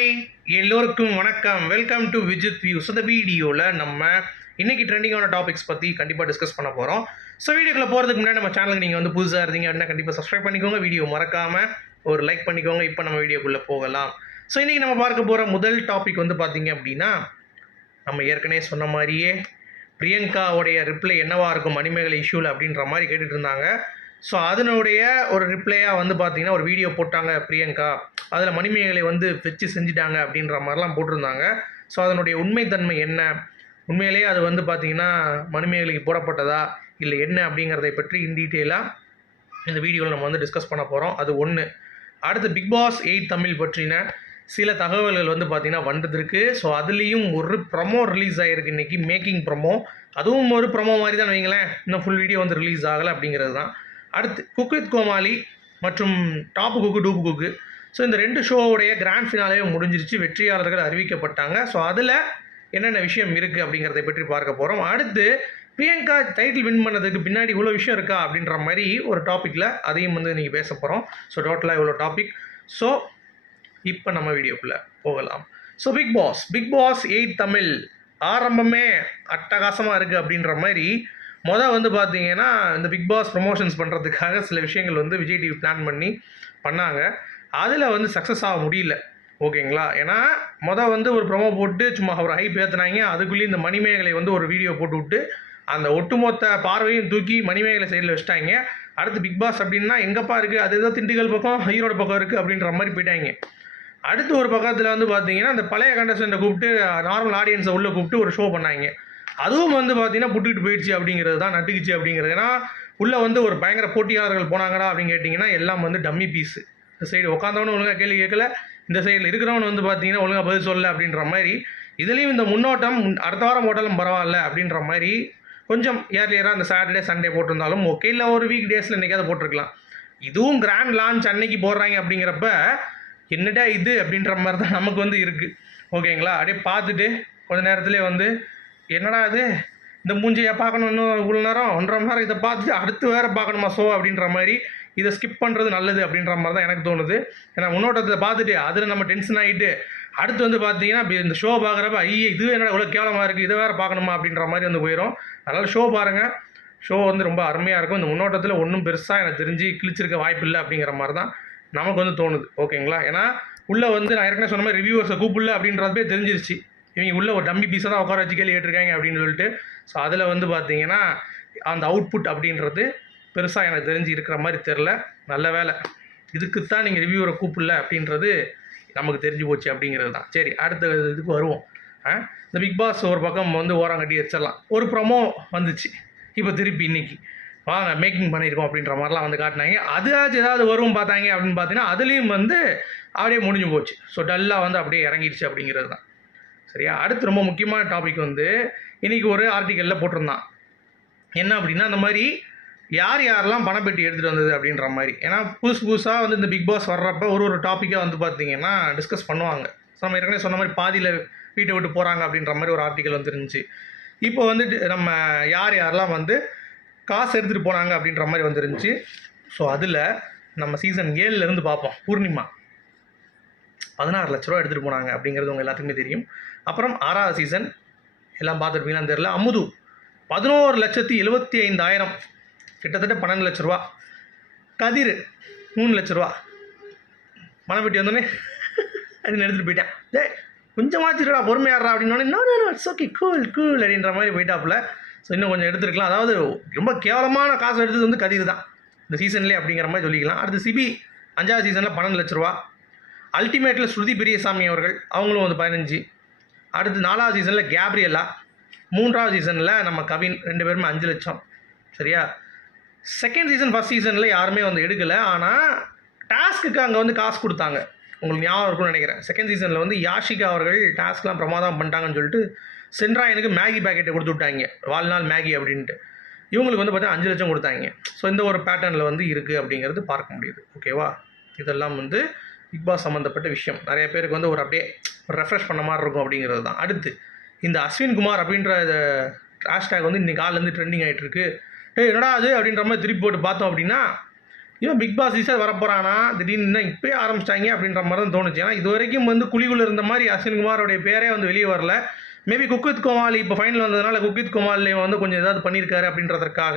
Hi எல்லோருக்கும் வணக்கம். Welcome to Vijith views இந்த வீடியோவில் நம்ம இன்னைக்கு ட்ரெண்டிங்கான டாபிக்ஸ் பற்றி கண்டிப்பாக டிஸ்கஸ் பண்ண போகிறோம் ஸோ வீடியோக்குள்ள போகிறதுக்கு முன்னாடி நம்ம சேனலுக்கு நீங்கள் வந்து புதுசாக இருந்தீங்க அப்படின்னா கண்டிப்பாக சப்ஸ்கிரைப் பண்ணிக்கோங்க. வீடியோ மறக்காமல் ஒரு லைக் பண்ணிக்கோங்க. இப்போ நம்ம வீடியோக்குள்ளே போகலாம். ஸோ இன்றைக்கி நம்ம பார்க்க போகிற முதல் டாபிக் வந்து பார்த்தீங்க அப்படின்னா நம்ம ஏற்கனவே சொன்ன மாதிரியே பிரியங்காவுடைய ரிப்ளை என்னவாக இருக்கும் மணிமேகலை இஷ்யூவில் அப்படின்ற மாதிரி கேட்டுட்டு இருந்தாங்க. ஸோ அதனுடைய ஒரு ரிப்ளையாக வந்து பார்த்தீங்கன்னா ஒரு வீடியோ போட்டாங்க பிரியங்கா. அதில் மணிமேகலை வந்து வச்சு செஞ்சிட்டாங்க அப்படின்ற மாதிரிலாம் போட்டிருந்தாங்க. ஸோ அதனுடைய உண்மைத்தன்மை என்ன? உண்மையிலேயே அது வந்து பார்த்தீங்கன்னா மணிமேகலைக்கு போடப்பட்டதா? இல்லை என்ன அப்படிங்கிறதை பற்றி இன் டீட்டெயிலாக இந்த வீடியோவில் நம்ம வந்து டிஸ்கஸ் பண்ண போகிறோம் அது ஒன்று அடுத்து பிக் பாஸ் எயிட் தமிழ் பற்றின சில தகவல்கள் வந்து பார்த்திங்கன்னா வந்ததுருக்கு. ஸோ அதுலேயும் ஒரு ப்ரமோ ரிலீஸ் ஆகிருக்கு இன்றைக்கி மேக்கிங் ப்ரமோ அதுவும் ஒரு ப்ரமோ மாதிரி தான் வைங்களேன். இன்னும் ஃபுல் வீடியோ வந்து ரிலீஸ் ஆகலை அப்படிங்கிறது தான். அடுத்து குக் வித் கோமாளி மற்றும் top cook dupe cook. So இந்த ரெண்டு ஷோவுடைய கிராண்ட் ஃபினாலே முடிஞ்சிருச்சு. வெற்றியாளர்கள் அறிவிக்கப்பட்டாங்க. ஸோ அதில் என்னென்ன விஷயம் இருக்குது அப்படிங்கிறதை பற்றி பார்க்க போகிறோம் அடுத்து பிரியங்கா டைட்டில் வின் பண்ணதுக்கு பின்னாடி இவ்வளோ விஷயம் இருக்கா அப்படின்ற மாதிரி ஒரு டாப்பிக்கில் அதையும் வந்து நீங்கள் பேச போகிறோம் ஸோ டோட்டலாக இவ்வளோ டாபிக் ஸோ இப்போ நம்ம வீடியோக்குள்ளே போகலாம். So big boss big boss eight Tamil. ஆரம்பமே அட்டகாசமாக இருக்குது அப்படின்ற மாதிரி மொதல் வந்து பார்த்தீங்கன்னா இந்த பிக் பாஸ் ப்ரொமோஷன்ஸ் பண்ணுறதுக்காக சில விஷயங்கள் வந்து விஜய் டிவி பிளான் பண்ணி பண்ணாங்க. அதில் வந்து சக்ஸஸ் ஆக முடியல. ஓகேங்களா? ஏன்னா மொதல் வந்து ஒரு ப்ரொமோ போட்டு சும்மா ஒரு ஹைப் ஏற்றுனாங்க அதுக்குள்ளேயும் இந்த மணிமேகலை வந்து ஒரு வீடியோ போட்டு விட்டு அந்த ஒட்டுமொத்த பார்வையும் தூக்கி மணிமேகலை சைடில் வச்சுட்டாங்க. அடுத்து பிக் பாஸ் அப்படின்னா எங்கப்பா இருக்குது அது ஏதோ திண்டுக்கல் பக்கம் ஈரோடு பக்கம் இருக்குது அப்படின்ற மாதிரி போயிட்டாங்க. அடுத்து ஒரு பக்கத்தில் வந்து பார்த்தீங்கன்னா அந்த பழைய கண்டஸ்டண்ட்டை கூப்பிட்டு நார்மல் ஆடியன்ஸை உள்ளே கூப்பிட்டு ஒரு ஷோ பண்ணாங்க. அதுவும் வந்து பார்த்தீங்கன்னா புட்டுக்கிட்டு போயிடுச்சு அப்படிங்கிறது தான் நட்டுக்குச்சு அப்படிங்கிறது. ஏன்னா உள்ளே வந்து ஒரு பயங்கர போட்டியாளர்கள் போனாங்கடா அப்படின்னு கேட்டிங்கன்னா எல்லாம் வந்து டம்மி பீஸு. இந்த சைடு உட்காந்தவனு ஒழுங்காக கேள்வி கேட்கல. இந்த சைடில் இருக்கிறவன் வந்து பார்த்தீங்கன்னா ஒழுங்காக பதில் சொல்லல அப்படின்ற மாதிரி இதுலேயும் இந்த முன்னோட்டம் அடுத்த வாரம் போட்டாலும் பரவாயில்ல அப்படின்ற மாதிரி கொஞ்சம் ஏர்லியராக அந்த சாட்டர்டே சண்டே போட்டிருந்தாலும் ஓகே இல்லை ஒரு வீக் டேஸில் என்றைக்காவது போட்டிருக்கலாம். இதுவும் கிராண்ட் லான்ச் அன்னைக்கு போடுறாங்க அப்படிங்கிறப்ப என்னடா இது அப்படின்ற மாதிரி தான் நமக்கு வந்து இருக்குது ஓகேங்களா அப்படியே பார்த்துட்டு கொஞ்ச நேரத்துலேயே வந்து என்னடா இது? இந்த மூஞ்சியை பார்க்கணும் இன்னும் இவ்வளோ நேரம்? ஒன்றரை மணி நேரம் இதை பார்த்துட்டு அடுத்து வேறு பார்க்கணுமா? ஷோ அப்படின்ற மாதிரி இதை ஸ்கிப் பண்ணுறது நல்லது அப்படின்ற மாதிரி தான் எனக்கு தோணுது. ஏன்னா முன்னோட்டத்தை பார்த்துட்டு அதில் நம்ம டென்ஷன் ஆகிட்டு அடுத்து வந்து பார்த்தீங்கன்னா இந்த ஷோ பார்க்குறப்ப ஐயே இது என்னடா இவ்வளோ கேவலமாக இருக்குது இதை வேறு பார்க்கணுமா? அப்படின்ற மாதிரி வந்து போயிடும் அதனால் ஷோ பாருங்கள் ஷோ வந்து ரொம்ப அருமையாக இருக்கும். இந்த முன்னோட்டத்தில் ஒன்றும் பெருசாக எனக்கு தெரிஞ்சு கிழிச்சிருக்க வாய்ப்பு இல்லை அப்படிங்கிற மாதிரி தான் நமக்கு வந்து தோணுது. ஓகேங்களா ஏன்னா உள்ளே வந்து நான் ஏற்கனவே சொன்ன மாதிரி ரிவ்யூவர்ஸை கூப்பிடல அப்படின்றதே தெரிஞ்சிருச்சு. இவங்க உள்ள ஒரு டம்மி பீஸை தான் உட்கார வச்சு கேள்வி கேட்டிருக்காங்க அப்படின்னு சொல்லிட்டு. ஸோ அதில் வந்து பார்த்தீங்கன்னா அந்த அவுட்புட் அப்படின்றது பெருசாக எனக்கு தெரிஞ்சு இருக்கிற மாதிரி தெரில நல்ல வேலை. இதுக்கு தான் நீங்கள் ரிவ்யூவரை கூப்பிடல அப்படின்றது நமக்கு தெரிஞ்சு போச்சு அப்படிங்கிறது தான். சரி அடுத்த இதுக்கு வருவோம். ஆ? இந்த பிக் பாஸ் ஒரு பக்கம் வந்து ஓரம் கட்டி வச்சிடலாம். ஒரு ப்ரொமோ வந்துச்சு. இப்போ திருப்பி இன்றைக்கி வாங்க மேக்கிங் பண்ணியிருக்கோம் அப்படின்ற மாதிரிலாம் வந்து காட்டினாங்க. அதுவாச்சும் ஏதாவது வரும் பார்த்தாங்க அப்படின்னு பார்த்தீங்கன்னா அதுலேயும் வந்து அப்படியே முடிஞ்சு போச்சு. ஸோ டல்லாக வந்து அப்படியே இறங்கிடுச்சு அப்படிங்கிறது தான். சரியா? அடுத்து ரொம்ப முக்கியமான டாபிக் வந்து இன்றைக்கி ஒரு ஆர்டிக்கலில் போட்டிருந்தான். என்ன அப்படின்னா அந்த மாதிரி யார் யாரெல்லாம் பணப்பெட்டி எடுத்துகிட்டு வந்தது அப்படின்ற மாதிரி. ஏன்னா புதுசு புதுசாக வந்து இந்த பிக் பாஸ் வர்றப்ப ஒரு ஒரு டாப்பிக்காக வந்து பார்த்தீங்கன்னா டிஸ்கஸ் பண்ணுவாங்க. ஸோ நம்ம ஏற்கனவே சொன்ன மாதிரி பாதியில் வீட்டை விட்டு போகிறாங்க அப்படின்ற மாதிரி ஒரு ஆர்டிக்கல் வந்துருந்துச்சு. இப்போ வந்துட்டு நம்ம யார் யாரெல்லாம் வந்து காசு எடுத்துகிட்டு போனாங்க அப்படின்ற மாதிரி வந்துருந்துச்சு. ஸோ அதில் நம்ம சீசன் ஏழுலேருந்து பார்ப்போம். பூர்ணிமா. பதினாறு லட்ச ரூபா எடுத்துகிட்டு போனாங்க அப்படிங்கிறது உங்கள் எல்லாத்துக்குமே தெரியும். அப்புறம் ஆறாவது சீசன் எல்லாம் பார்த்துருப்பீங்களான்னு தெரில அமுது பதினோரு லட்சத்தி எழுபத்தி ஐந்தாயிரம். கிட்டத்தட்ட பன்னெண்டு லட்ச ரூபா. கதிர் மூணு லட்ச ரூபா. பெட்டி வந்தோடனே அப்படின்னு எடுத்துகிட்டு போயிட்டேன். டே கொஞ்சமாச்சுடா பொறுமையாடுறா அப்படின்னு no it's okay cool cool அப்படின்ற மாதிரி போயிட்டாப்புல. ஸோ இன்னும் கொஞ்சம் எடுத்துருக்கலாம். அதாவது ரொம்ப கேவலமான காசு எடுத்தது வந்து கதிர் தான் இந்த சீசன்லேயே அப்படிங்கிற மாதிரி சொல்லிக்கலாம். அடுத்து சிபி அஞ்சாவது சீசனில் பன்னெண்டு லட்ச ரூபா. அல்டிமேட்டில் ஸ்ருதி பெரியசாமி அவர்கள் அவங்களும் வந்து பதினஞ்சு. அடுத்து நாலாவது சீசனில் கேப்ரியலா மூன்றாவது சீசனில் நம்ம கவின் ரெண்டு பேருமே அஞ்சு லட்சம். சரியா? செகண்ட் சீசன் ஃபஸ்ட் சீசனில் யாருமே வந்து எடுக்கலை. ஆனால் டாஸ்க்குக்கு அங்கே வந்து காசு கொடுத்தாங்க. உங்களுக்கு ஞாபகம் இருக்கும்னு நினைக்கிறேன். செகண்ட் சீசனில் வந்து யாஷிகா அவர்கள் டாஸ்க்லாம் பிரமாதம் பண்ணிட்டாங்கன்னு சொல்லிட்டு சென்ட்ராயனுக்கு மேகி பேக்கெட்டை கொடுத்து விட்டாங்க. வாழ்நாள் மேகி அப்படின்ட்டு. இவங்களுக்கு வந்து பார்த்தீங்கன்னா அஞ்சு லட்சம் கொடுத்தாங்க. ஸோ இந்த ஒரு பேட்டர்னில் வந்து இருக்குது அப்படிங்கிறது பார்க்க முடியுது. ஓகேவா இதெல்லாம் வந்து பிக் பாஸ் சம்மந்தப்பட்ட விஷயம். நிறைய பேருக்கு வந்து ஒரு அப்படியே ரெஃப்ரெஷ் பண்ண மாதிரி இருக்கும் அப்படிங்கிறது தான். அடுத்து இந்த அஸ்வின் குமார் அப்படின்ற ஹேஷ்டேக் வந்து இன்றைக்கி காலிலேருந்து ட்ரெண்டிங் ஆகிட்டு இருக்கு என்னடா அது? அப்படின்ற மாதிரி திருப்பி போட்டு பார்த்தோம் அப்படின்னா இவன் பிக் பாஸ் ஈஸியாக வரப்போகிறானா திடீர்னு இப்போயே ஆரம்பிச்சிட்டாங்க அப்படின்ற மாதிரி தான் தோணுச்சு. ஏன்னா இது வரைக்கும் வந்து குழிக்குள்ளே இருந்த மாதிரி அஸ்வின் குமாரோடைய பேரே வந்து வெளியே வரல. மேபி குக்வித் கோமாளி இப்போ ஃபைனல் வந்ததுனால குக்வித் கோமாளில் வந்து கொஞ்சம் ஏதாவது பண்ணியிருக்காரு அப்படின்றதற்காக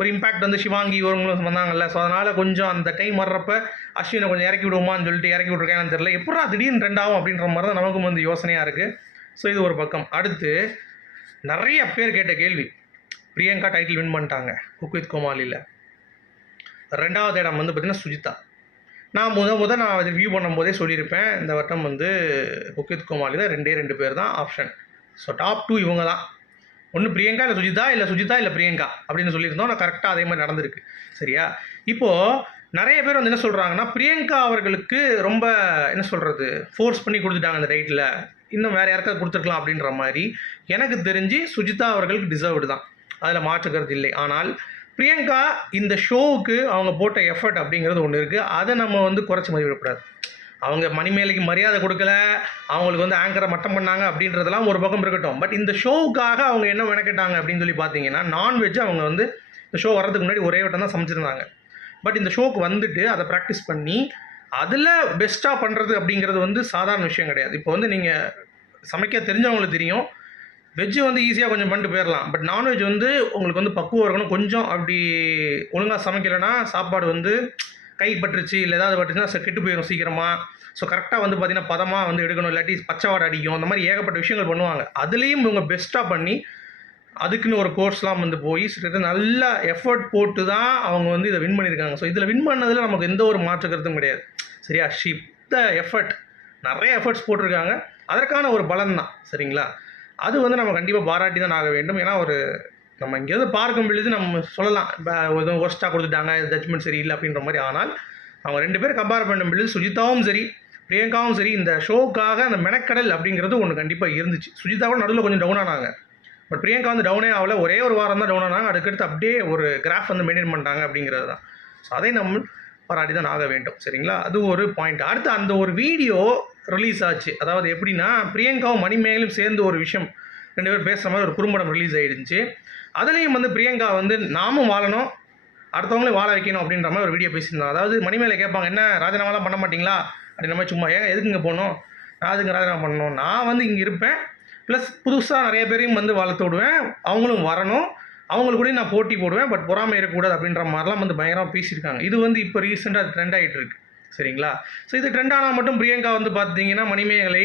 ஒரு இம்பேக்ட் வந்து சிவாங்கி இவங்களும் வந்தாங்கல்ல. ஸோ அதனால் கொஞ்சம் அந்த டைம் வர்றப்ப அஸ்வினை கொஞ்சம் இறக்கி விடுவோமான்னு சொல்லிட்டு இறக்கி விட்ருக்கேன்னு தெரியல. எப்படா திடீர்னு ரெண்டாகும் அப்படின்ற மாதிரி தான் நமக்கும் வந்து யோசனையாக இருக்குது ஸோ இது ஒரு பக்கம். அடுத்து நிறைய பேர் கேட்ட கேள்வி. பிரியங்கா டைட்டில் வின் பண்ணிட்டாங்க குக்வித் கோமாளியில் ரெண்டாவது இடம் வந்து பார்த்திங்கன்னா சுஜிதா. நான் முத முத நான் அதை வியூ பண்ணும்போதே சொல்லியிருப்பேன். இந்த வட்டம் வந்து குக்வித் கோமாளியில் ரெண்டே ரெண்டு பேர் தான் ஆப்ஷன் ஸோ டாப் டூ இவங்க தான். ஒன்று பிரியங்கா இல்லை சுஜிதா இல்லை சுஜிதா இல்லை பிரியங்கா அப்படின்னு சொல்லியிருந்தோம். நான் கரெக்டாக அதே மாதிரி நடந்திருக்கு. சரியா? இப்போது நிறைய பேர் வந்து என்ன சொல்கிறாங்கன்னா பிரியங்கா அவர்களுக்கு ரொம்ப என்ன சொல்கிறது ஃபோர்ஸ் பண்ணி கொடுத்துட்டாங்க அந்த ரைட்டில் இன்னும் வேறு யாருக்காவது கொடுத்துருக்கலாம் அப்படின்ற மாதிரி. எனக்கு தெரிஞ்சு சுஜிதா அவர்களுக்கு டிசர்வ்டு தான். அதில் மாற்றுக்கிறது இல்லை. ஆனால் பிரியங்கா இந்த ஷோவுக்கு அவங்க போட்ட எஃபர்ட் அப்படிங்கிறது ஒன்று இருக்குது அதை நம்ம வந்து குறைச்சி மதிப்பிடக்கூடாது. அவங்க மணிமேலைக்கு மரியாதை கொடுக்கல அவங்களுக்கு வந்து ஆங்கரை மட்டம் பண்ணாங்க அப்படின்றதெல்லாம் ஒரு பக்கம் இருக்கட்டும். பட் இந்த ஷோவுக்காக அவங்க என்ன மெனக்கிட்டாங்க அப்படின்னு சொல்லி பார்த்தீங்கன்னா நான்வெஜ் அவங்க வந்து இந்த ஷோ வர்றதுக்கு முன்னாடி ஒரே வட்டம் தான் சமைச்சிருந்தாங்க. பட் இந்த ஷோக்கு வந்துட்டு அதை ப்ராக்டிஸ் பண்ணி அதில் பெஸ்ட்டாக பண்ணுறது அப்படிங்கிறது வந்து சாதாரண விஷயம் கிடையாது. இப்போ வந்து நீங்கள் சமைக்க தெரிஞ்சவங்களுக்கு தெரியும் வெஜ்ஜு வந்து ஈஸியாக கொஞ்சம் பண்ணிட்டு போயிடலாம் பட் நான்வெஜ் வந்து உங்களுக்கு வந்து பக்குவம் இருக்கணும். கொஞ்சம் அப்படி ஒழுங்காக சமைக்கலைன்னா சாப்பாடு வந்து கை பட்டுருச்சு இல்லை ஏதாவது பட்டுச்சுன்னா கெட்டு போயிடும் சீக்கிரமாக ஸோ கரெக்டாக வந்து பார்த்தீங்கன்னா பதமாக வந்து எடுக்கணும். இல்லாட்டி பச்சைவாடை அடிக்கும். அந்த மாதிரி ஏகப்பட்ட விஷயங்கள் பண்ணுவாங்க. அதுலேயும் இவங்க பெஸ்ட்டாக பண்ணி அதுக்குன்னு ஒரு கோர்ஸ்லாம் வந்து போய் நல்லா நல்ல எஃபர்ட் போட்டு தான் அவங்க வந்து இதை வின் பண்ணியிருக்காங்க. ஸோ இதில் வின் பண்ணதில் நமக்கு எந்த ஒரு மாற்று கருத்தும் கிடையாது. சரியா? ஷிப் த எஃபர்ட் நிறைய எஃபர்ட்ஸ் போட்டிருக்காங்க. அதற்கான ஒரு பலன் தான். சரிங்களா? அது வந்து நம்ம கண்டிப்பாக பாராட்டி தான் ஆக வேண்டும். ஏன்னா ஒரு நம்ம இங்கேருந்து பார்க்கும் பொழுது நம்ம சொல்லலாம். இப்போ எதுவும் ஒர்ஸ்ட்டாக கொடுத்துட்டாங்க ஜட்மெண்ட் சரியில்லை அப்படின்ற மாதிரி. ஆனால் அவங்க ரெண்டு பேரும் கம்பேர் பண்ணும் பொழுது சுஜிதாவும் சரி பிரியங்காவும் சரி இந்த ஷோக்காக அந்த மெனக்கடல் அப்படிங்கிறது ஒன்று கண்டிப்பாக இருந்துச்சு. சுஜிதாவோட நடுவில் கொஞ்சம் டவுன் ஆனாங்க. பட் பிரியங்கா வந்து டவுனே ஆகல. ஒரே ஒரு வாரம் தான் டவுன் ஆனாங்க. அதுக்கடுத்து அப்படியே ஒரு கிராஃப் வந்து மெயின்டைன் பண்ணிட்டாங்க அப்படிங்கிறது தான். ஸோ அதை நம்ம பாராட்டி தான் ஆக வேண்டும். சரிங்களா? அது ஒரு பாயிண்ட் அடுத்து அந்த ஒரு வீடியோ ரிலீஸ் ஆச்சு. அதாவது எப்படின்னா பிரியங்காவும் மணிமேகலும் சேர்ந்து ஒரு விஷயம். ரெண்டு பேரும் பேசுகிற மாதிரி ஒரு குறும்படம் ரிலீஸ் ஆகிடுச்சு அதுலேயும் வந்து பிரியங்கா வந்து நாமும் வாழணும். அடுத்தவங்களையும் வாழ வைக்கணும். அப்படின்ற மாதிரி ஒரு வீடியோ பேசியிருந்தோம் அதாவது மணிமேலே கேட்பாங்க என்ன ராஜினாமாலாம் பண்ண மாட்டிங்களா? அப்படின்ற மாதிரி சும்மா ஏன் எதுக்குங்க போகணும்? நான் அதுக்கு ராஜினாமா பண்ணணும்? நான் வந்து இங்கே இருப்பேன். ப்ளஸ் புதுசாக நிறைய பேரையும் வந்து வளர்த்து விடுவேன். அவங்களும் வரணும். அவங்களுக்கு கூட நான் போட்டி போடுவேன். பட் பொறாமை இருக்கக்கூடாது. அப்படின்ற மாதிரிலாம் வந்து பயங்கரமாக பேசியிருக்காங்க. இது வந்து இப்போ ரீசெண்டாக ட்ரெண்ட் ஆகிட்டு இருக்கு. சரிங்களா? ஸோ இது ட்ரெண்ட் ஆனால் மட்டும் பிரியங்கா வந்து பார்த்தீங்கன்னா மணிமேகலை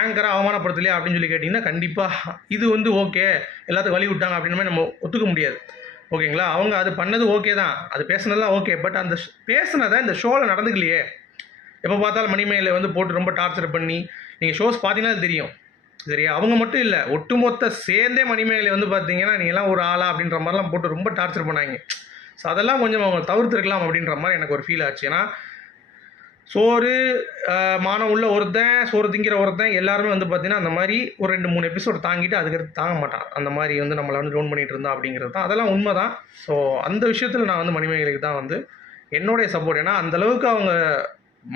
ஆங்கரை அவமானப்படுத்தலையா அப்படின்னு சொல்லி கேட்டிங்கன்னா கண்டிப்பாக இது வந்து ஓகே எல்லாத்துக்கும் வழி விட்டாங்க அப்படின்னு மாதிரி நம்ம ஒத்துக்க முடியாது. ஓகேங்களா? அவங்க அது பண்ணது ஓகே தான். அது பேசுனதெல்லாம் ஓகே பட் அந்த பேசுனதை இந்த ஷோவில் நடந்துக்கலையே. எப்போ பார்த்தாலும் மணிமேகலை வந்து போட்டு ரொம்ப டார்ச்சர் பண்ணி நீங்கள் ஷோஸ் பார்த்தீங்கன்னா தெரியும். சரியா? அவங்க மட்டும் இல்லை. ஒட்டுமொத்த சேர்ந்தே மணிமேகலை வந்து பார்த்தீங்கன்னா நீங்கள்லாம் ஒரு ஆளா? அப்படின்ற மாதிரிலாம் போட்டு ரொம்ப டார்ச்சர் பண்ணாங்க. ஸோ அதெல்லாம் கொஞ்சம் அவங்க தவிர்த்துருக்கலாம் அப்படின்ற மாதிரி எனக்கு ஒரு ஃபீல் ஆச்சு. ஏன்னா சோறு மானம் உள்ள ஒருத்தன் சோறு திங்கிற ஒருத்தன் எல்லாருமே வந்து பார்த்தீங்கன்னா அந்த மாதிரி ஒரு ரெண்டு மூணு எபிசோட் தாங்கிட்டு அதுக்கடுத்து தாங்க மாட்டான். அந்த மாதிரி வந்து நம்மளை வந்து லோன் பண்ணிகிட்டு இருந்தா அப்படிங்கிறது தான். அதெல்லாம் உண்மை தான் ஸோ அந்த விஷயத்தில் நான் வந்து மணிமேகலைக்கு தான் வந்து என்னுடைய சப்போர்ட் ஏன்னா அந்தளவுக்கு அவங்க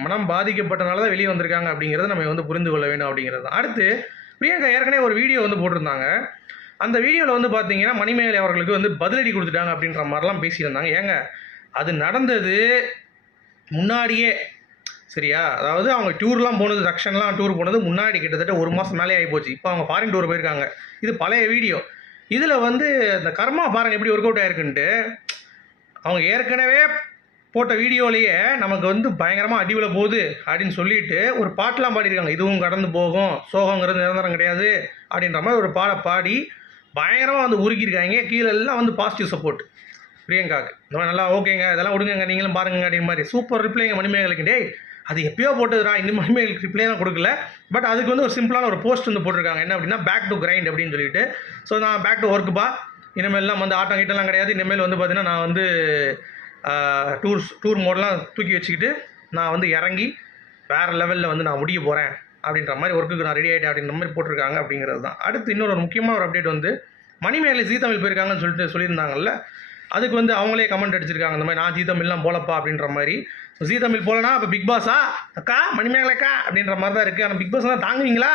மனம் பாதிக்கப்பட்டனால தான் வெளியே வந்திருக்காங்க அப்படிங்கிறத நம்ம வந்து புரிந்து கொள்ள வேண்டும் அப்படிங்கிறது அடுத்து பிரியங்கா ஏற்கனவே ஒரு வீடியோ வந்து போட்டிருந்தாங்க. அந்த வீடியோவில் வந்து பார்த்தீங்கன்னா மணிமேகலை அவர்களுக்கு வந்து பதிலடி கொடுத்துட்டாங்க அப்படின்ற மாதிரிலாம் பேசியிருந்தாங்க. ஏங்க அது நடந்தது முன்னாடியே சரியா? அதாவது அவங்க டூர்லாம் போனது ரக்ஷன்லாம் டூர் போனது முன்னாடி கிட்டத்தட்ட ஒரு மாதம் மேலே ஆகி போச்சு இப்போ அவங்க ஃபாரின் டூர் போயிருக்காங்க. இது பழைய வீடியோ. இதில் வந்து இந்த கர்மா பாருங்க எப்படி ஒர்க் அவுட் ஆயிருக்குன்ட்டு அவங்க ஏற்கனவே போட்ட வீடியோலேயே நமக்கு வந்து பயங்கரமாக அடிவில் போகுது அப்படின்னு சொல்லிட்டு ஒரு பாட்டெலாம் பாடியிருக்காங்க. இதுவும் கடந்து போகும் சோகங்கிறது நிரந்தரம் கிடையாது அப்படின்ற மாதிரி ஒரு பாட பாடி பயங்கரமாக வந்து உருக்கியிருக்காங்க. கீழே எல்லாம் வந்து பாசிட்டிவ் சப்போர்ட் பிரியங்காக்கு. இந்த மாதிரி நல்லா ஓகேங்க இதெல்லாம் விடுங்க நீங்களும் பாருங்க அப்படின்னு மாதிரி. சூப்பர் ரிப்ளைங்க மணிமேகலைக்கு. டேய் அது எப்பயோ போட்டதுடா இன்னும் மணிமேகலுக்கு ரிப்ளைலாம் கொடுக்கல. பட் அதுக்கு வந்து ஒரு சிம்பிளான ஒரு போஸ்ட் வந்து போட்டிருக்காங்க. என்ன அப்படின்னா பேக் டு கிரைண்ட் அப்படின்னு சொல்லிட்டு. ஸோ நான் பேக் டு ஒர்க்குப்பா இனிமேல்லாம் வந்து ஆட்டம் கிட்டலாம் கிடையாது. இனிமேல் வந்து பார்த்தீங்கன்னா நான் வந்து டூர்ஸ் டூர் மோட்லாம் தூக்கி வச்சுக்கிட்டு நான் வந்து இறங்கி வேறு லெவலில் வந்து நான் முடிய போகிறேன் அப்படின்ற மாதிரி ஒர்க்குக்கு நான் ரெடி ஆகிட்டேன் அப்படின்ற மாதிரி போட்டிருக்காங்க அப்படிங்கிறது தான். அடுத்து இன்னொரு முக்கியமான ஒரு அப்டேட் வந்து மணிமேகலை சீ தமிழ் போயிருக்காங்கன்னு சொல்லிட்டு சொல்லியிருந்தாங்கல்ல அதுக்கு வந்து அவங்களே கமெண்ட் அடிச்சிருக்காங்க இந்த மாதிரி நான் ஜீ தமிழ்லாம் போலப்பா அப்படின்ற மாதிரி. ஸோ ஜீ தமிழ் போலனா இப்போ பிக் பாஸா அக்கா மணிமேகலைக்கா? அப்படின்ற மாதிரி தான் இருக்குது ஆனால் பிக் பாஸ்லாம் தாங்குவீங்களா?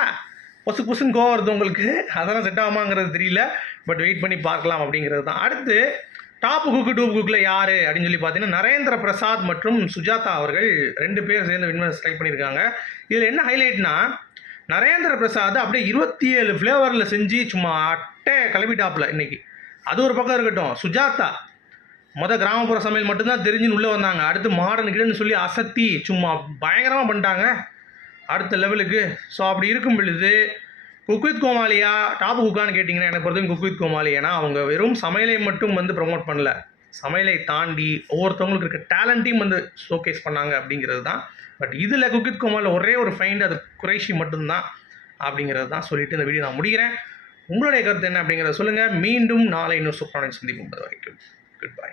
பொசு பொசுன்னு கோவம் வருது உங்களுக்கு. அதெல்லாம் செட் ஆகுமாங்கிறது தெரியல. பட் வெயிட் பண்ணி பார்க்கலாம் அப்படிங்கிறது தான். அடுத்து டாப் குக்கு டூப் குக்கில் யார்? அப்படின்னு சொல்லி பார்த்தீங்கன்னா நரேந்திர பிரசாத் மற்றும் சுஜாதா அவர்கள் ரெண்டு பேர் சேர்ந்து வின்னர் செலக்ட் பண்ணியிருக்காங்க. இதில் என்ன ஹைலைட்னா நரேந்திர பிரசாத் அப்படியே இருபத்தி ஏழு ஃப்ளேவரில் செஞ்சு சும்மா அட்டை கிளம்பி டாப்பில் இன்றைக்கி அது ஒரு பக்கம் இருக்கட்டும். சுஜாதா மொத கிராமப்புற சமையல் மட்டும்தான் தெரிஞ்சுன்னு உள்ளே வந்தாங்க. அடுத்து மாடர்ன் கிடன்னு சொல்லி அசத்தி சும்மா பயங்கரமாக பண்ணிட்டாங்க. அடுத்த லெவலுக்கு ஸோ அப்படி இருக்கும் பொழுது குக்வித் கோமாளியா டாப் குக்கான்னு கேட்டிங்கன்னா எனக்கு பொறுத்தவரைக்கும் குக்வித் கோமாளி. ஏன்னா அவங்க வெறும் சமையலை மட்டும் வந்து ப்ரமோட் பண்ணல. சமையலை தாண்டி ஒவ்வொருத்தவங்களுக்கு இருக்க டேலண்ட்டையும் வந்து ஷோகேஸ் பண்ணாங்க அப்படிங்கிறது தான். பட் இதில் குக்வித் கோமாளில் ஒரே ஒரு ஃபைண்ட் அது குறைஷி மட்டும்தான் அப்படிங்கிறது தான் சொல்லிட்டு இந்த வீடியோ நான் முடிக்கிறேன். உங்களுடைய கருத்து என்ன அப்படிங்கிறத சொல்லுங்கள் மீண்டும் நாளை இன்னும் சூப்பரான சந்திக்கும் வரைக்கும். Good bye